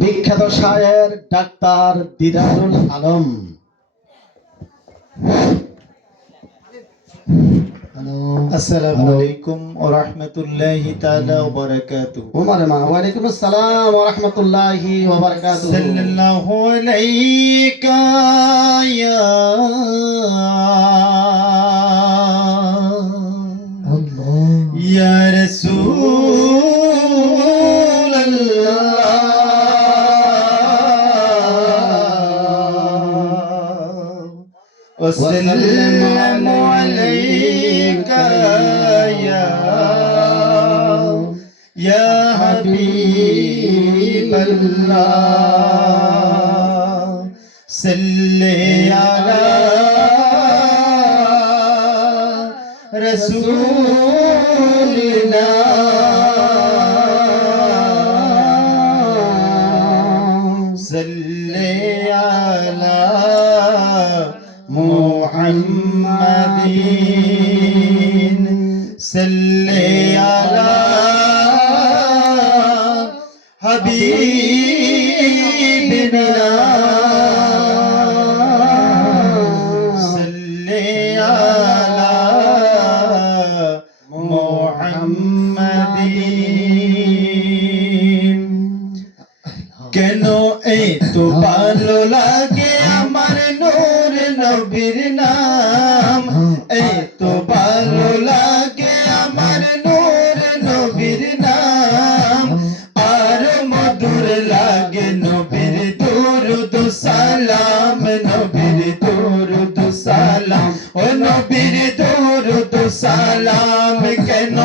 বিখ্যাত শায়ের ডাক্তার দিদারুল আলম। আসসালামু আলাইকুম ওয়া রাহমাতুল্লাহি তাআলা ওয়া বারাকাতুহু। ওয়ালাইকুম আসসালাম ওয়া রাহমাতুল্লাহি ওয়া বারাকাতুহু। সাল্লাল্লাহু আলাইকা ইয়া আল্লাহ ইয়া রাসূলাল্লাহ ওয়া সাল্লামু আলাইকা ইয়া হাবিবাল্লাহ সাল্লি আলা রাসূলিনা সাল্লি আলা মুহাম্মাদিন সাল্লি আলা হাবিবিনা সাল্লি আলা মুহাম্মাদিন। কেন এত ভালো লাগে আমার নূর নবীর নাম, এত ভালো লাগে আমার নূর নবীর নাম, আর মধুর লাগে নবীর দুরূদ সালাম, নবীর দুরূদ সালাম, ও নবীর দুরূদ সালাম। কেন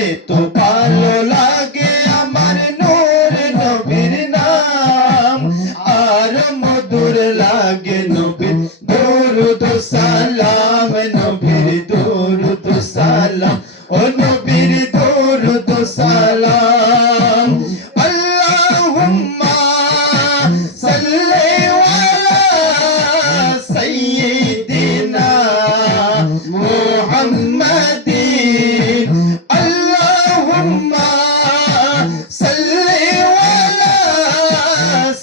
এত ভালো লাগে আমার নূর নবীর নাম, আর মধুর লাগে নবীর দুরূদ সালাম, নবীর দুরূদ সালাম, ও নবীর দুরূদ সালাম। আল্লাহুম্মা সাল্লি আলা সাইয়্যিদিনা মুহাম্মাদিন, আল্লাহুম্মা সাল্লি আলা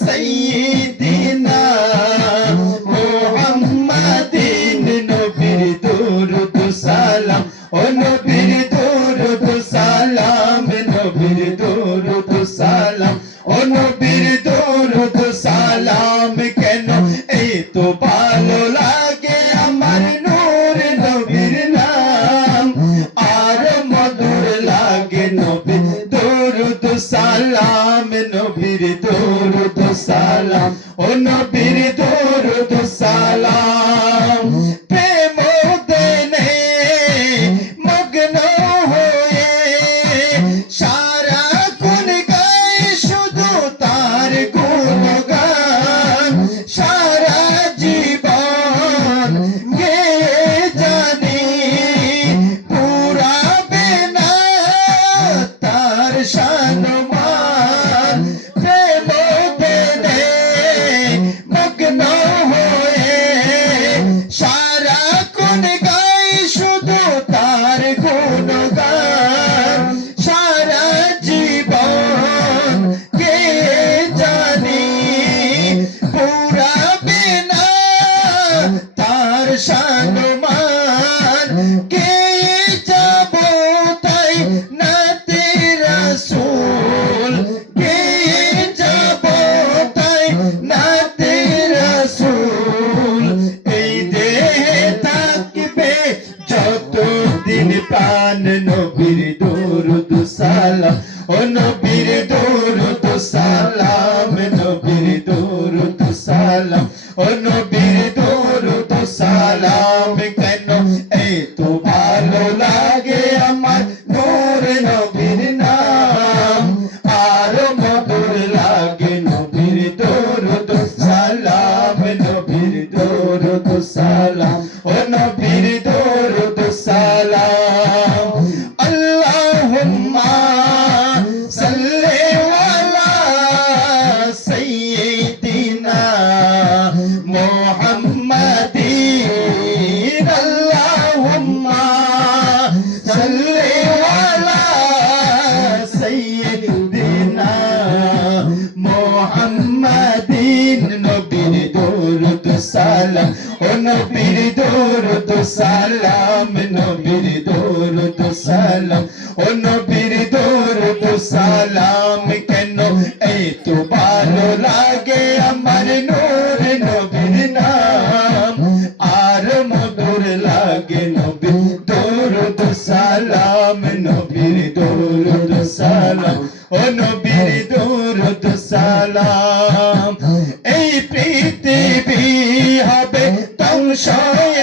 সাইয়্যিদিনা মুহাম্মাদিন, নবীর দুরূদ সালাম, ও নবীর দুরূদ সালাম, নবীর দুরূদ সালাম, ও নবীর দুরূদ সালাম। কেন এত ভালো লাগে আমার নূর নবীর নাম, আর মধুর লাগে নবীর দুরূদ সালাম, নবীর দুরূদ সালাম, ও নবীর দুরূদ সালাম। প্রেম দেনে মগ্ন হয়ে সারাক্ষণ গাই শুধু তার গুণগান, সারা জীবন গেয়ে জানি পুরাবে না তার সম্মান। প্রেম দেনে মগ্ন হয়ে সারাক্ষণ গাই শুধু তার গুণগান, সারা জীবন গেয়ে জানি পুরাবে না তার সম্মান। কে যাব তাই নাতে রাসূল, কে যাব তাই নাতে রাসূল, এই দেহে থাকবে যতদিন প্রাণ, নবীর দুরূদ সালাম, ও নবীর দুরূদ সালাম, নবীর দুরূদ সালাম, ও নবীর দুরূদ সালাম। কেন এত ভালো লাগে আমার নূর নবীর নাম, আর মধুর লাগে নবীর দুরূদ সালাম, নবীর দুরূদ সালাম, ও নবীর দুরূদ সালাম। আল্লাহুম্মা সাল্লি আলা সাইয়্যিদিনা মুহাম্মাদিন, আল্লাহুম্মা সাল্লি আলা সাইয়্যিদিনা মোহাম্মদিন নবীর দরুদ সালাম ও নবীর দরুদ সালাম নবীর দরুদ সালাম ও নবীর দরুদ সালাম কেন এত ভালো লাগে আমার নূর নবীর নাম আর মধুর লাগে নবীর দরুদ সালাম নবীর দরুদ সালাম ও নবীর দরুদ সালাম এই পৃথিবী হবে ধ্বংস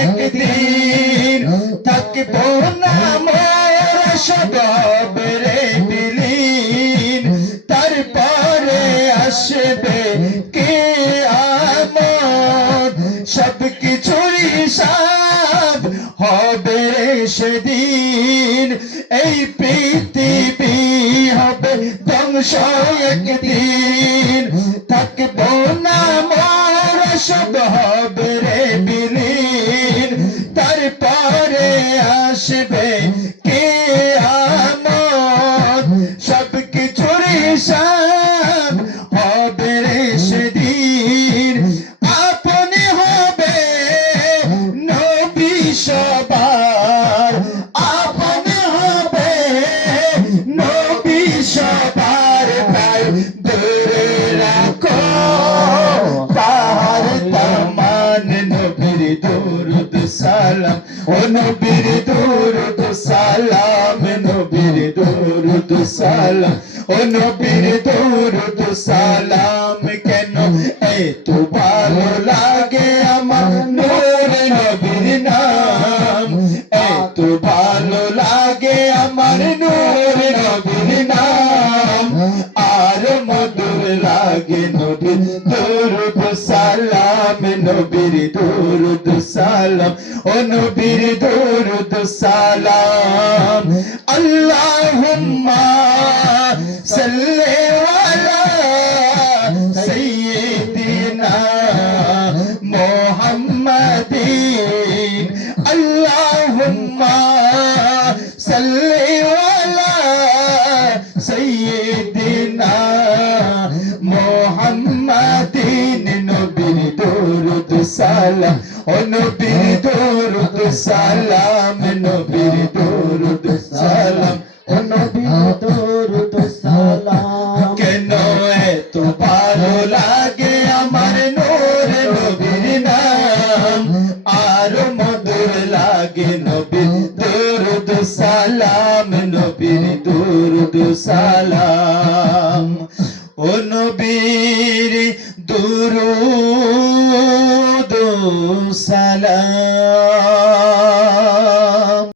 একদিন থাকবো না মোরা সবে রে বিলীন তারপরে আসবে কিয়ামত সব কিছুর হিসাব হবে রে সেদিন এই পৃথিবী হবে ধ্বংস একদিন থাকবো না মোরা সব হবে রে বিলীন তারপরে আসবে কিয়ামত সব কিছুর হিসাব হবে রে সেদিন আপনি হবে নবী সবার আপনি হবে নবী সবার তাই দূরে রাখো তাহার তামান নবীর দরুদ সালাম ও নবীর দরুদ সালাম নবীর দরুদ সালাম ও নবীর দরুদ সালাম কেন এত ভালো লাগে আমার নূর নবীর নাম এত ভালো লাগে আমার নূর নবীর নাম আর মধুর লাগে নবীর দরুদ সালাম নবীর দরুদ সালাম ও নবীর দরুদ সালাম আল্লাহুম্মা সাল্লি আলা সাইয়্যিদিনা মুহাম্মাদিন আল্লাহুম্মা সাল্লি আলা সাইয়্যিদিনা মুহাম্মাদিন নবীর দরুদ সালাম ও নবীর দরুদ সালাম নবীর দরুদ সালাম ও নবীর দরুদ সালাম কেন এত ভালো লাগে আমার নূর নবীর নাম আর মধুর লাগে নবীর দরুদ সালাম নবীর দরুদ সালাম ও নবীর দরুদ সালাম